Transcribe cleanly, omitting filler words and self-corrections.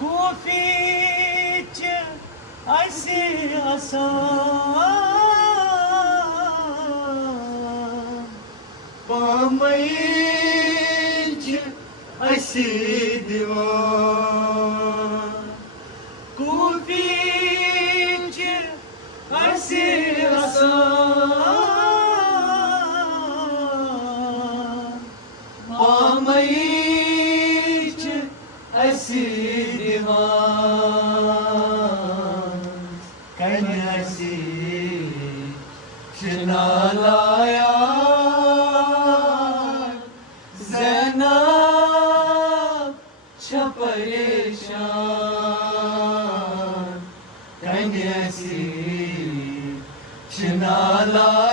कूफीच ऐसी आसान पामईच ऐसी दीवान कूफीच ऐसी आसान पामईच ऐसी दीवान कन्यासी शनालाया ज़ैनब परेशान कन्यासी शनालाया